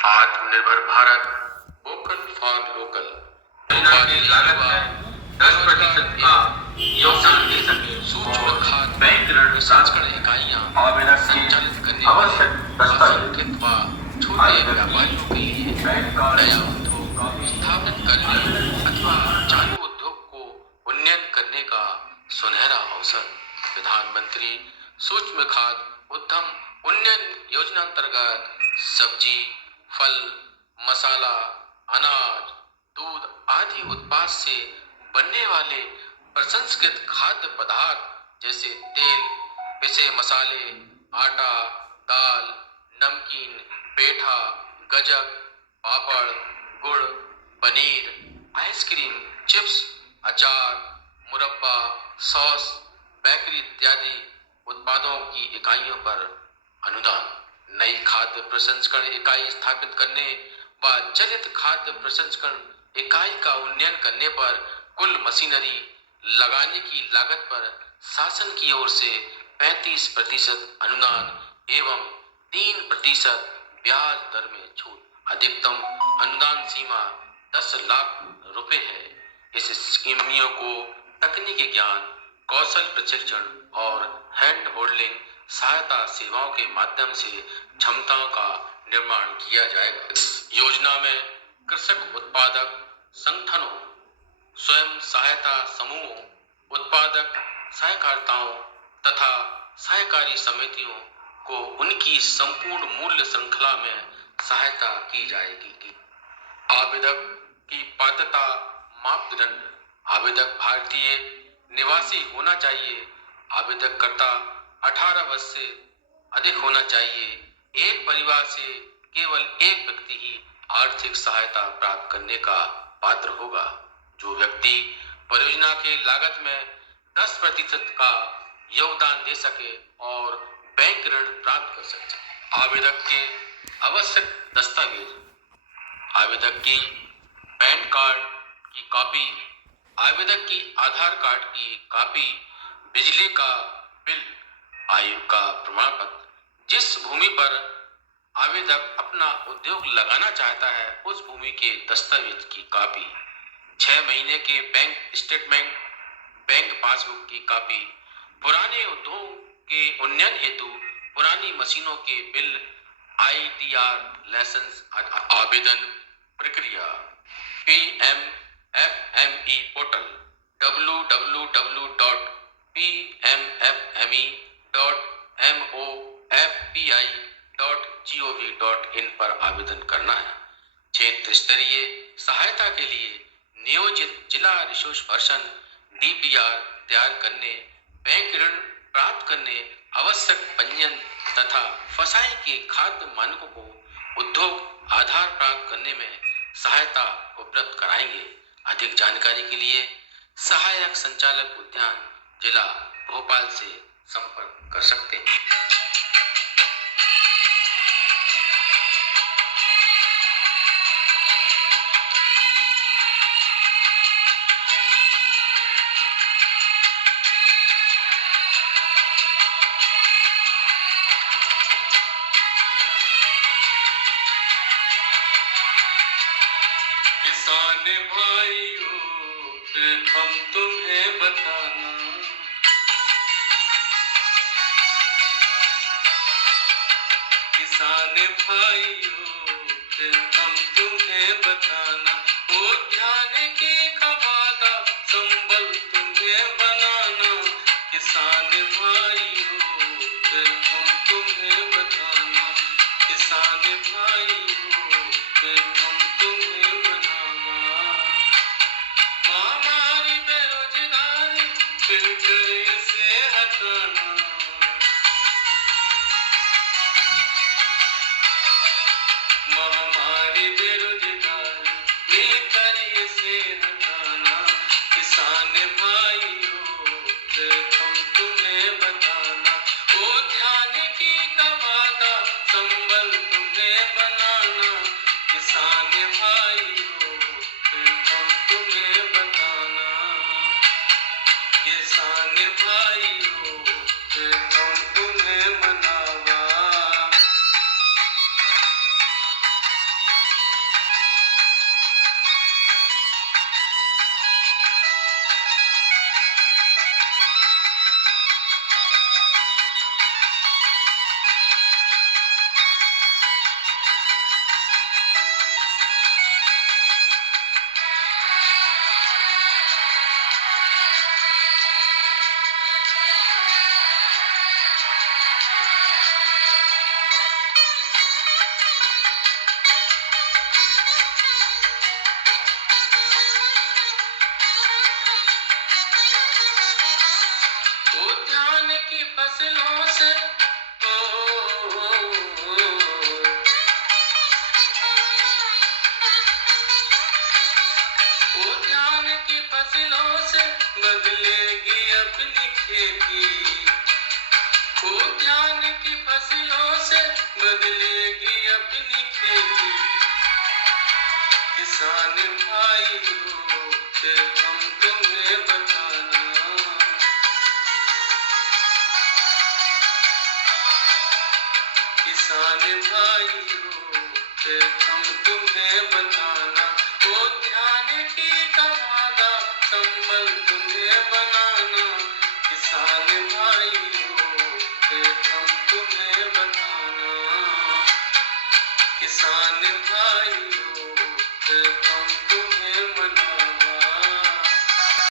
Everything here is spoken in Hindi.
आत्मनिर्भर भारत, वोकल फॉर लोकल, योजना की लागत में 10% का योगदान दे सके। सूक्ष्म खाद बैंक ऋण प्रसंस्करण इकाइयां आवेदक संचालित करने आवश्यक दस्तावेज, असंगठित व छोटे व्यापारियों के लिए पैन कार्ड, नया उद्योग स्थापित करने अथवा चालू उद्योग को उन्नयन करने का सुनहरा अवसर। प्रधानमंत्री सूक्ष्म खाद उद्यम उन्नयन योजना अंतर्गत सब्जी, फल, मसाला, अनाज, दूध आदि उत्पाद से बनने वाले प्रसंस्कृत खाद्य पदार्थ जैसे तेल, पिसे मसाले, आटा, दाल, नमकीन, पेठा, गजक, पापड़, गुड़, पनीर, आइसक्रीम, चिप्स, अचार, मुरब्बा, सॉस, बेकरी इत्यादि उत्पादों की इकाइयों पर अनुदान। नई खाद्य प्रसंस्करण इकाई स्थापित करने व चलित खाद्य प्रसंस्करण इकाई का उन्नयन करने पर कुल मशीनरी लगाने की लागत पर शासन की ओर से 35% अनुदान एवं 3% ब्याज दर में छूट। अधिकतम अनुदान सीमा 10 लाख रुपए है। इस स्कीमियों को तकनीकी ज्ञान, कौशल प्रशिक्षण और हैंड होल्डिंग सहायता सेवाओं के माध्यम से क्षमताओं का निर्माण किया जाएगा। इस योजना में कृषक उत्पादक संगठनों, स्वयं सहायता समूहों, उत्पादक सहकारिताओं तथा सहकारी समितियों को उनकी संपूर्ण मूल्य श्रृंखला में सहायता की जाएगी। आवेदक की पात्रता मापदंड: आवेदक भारतीय निवासी होना चाहिए। आवेदक कर्ता 18 वर्ष से अधिक होना चाहिए। एक परिवार से केवल एक व्यक्ति ही आर्थिक सहायता प्राप्त करने का पात्र होगा। जो व्यक्ति परियोजना के लागत में 10% का योगदान दे सके और बैंक ऋण प्राप्त कर सके। आवेदक के आवश्यक दस्तावेज: आवेदक की पैन कार्ड की कॉपी, आवेदक की आधार कार्ड की कॉपी, बिजली का बिल, आयु का प्रमाण पत्र। जिस भूमि पर आवेदक अपना उद्योग लगाना चाहता है उस भूमि के दस्तावेज की कॉपी, 6 महीने के बैंक स्टेटमेंट, बैंक पासबुक की कॉपी, पुराने उद्योग के उन्नयन हेतु पुरानी मशीनों के बिल, ITR लाइसेंस। आवेदन प्रक्रिया: PMFME पोर्टल www.pmfme.mofpi.gov.in पर आवेदन करना है। क्षेत्र स्तरीय सहायता के लिए नियोजित जिला रिसोर्स पर्सन DPR तैयार करने, बैंक ऋण प्राप्त करने, आवश्यक पंजीयन तथा फसाई के खाद्य मानकों को उद्योग आधार प्राप्त करने में सहायता उपलब्ध कराएंगे। अधिक जानकारी के लिए सहायक संचालक उद्यान जिला भोपाल से संपर्क कर सकते हैं। किसान भाइयों हम तुम्हें बताना, किसान भाइयों हम तुम्हें बताना, उद्यान की कबादा संबल तुम्हें बनाना। किसान भाइयों हम तुम्हें बताना, किसान भाइयों हम तुम्हें बनाना। महामारी बेरोजगारी फिर से हटाना, महामारी बेरोजगारी मिलकर से हटाना। किसान भाइयों हम तुम्हें बताना, उद्यान की कबादा संबल तुम्हें बनाना। भाई हो सिर्फ हम तुम्हें बताना। किसान भाई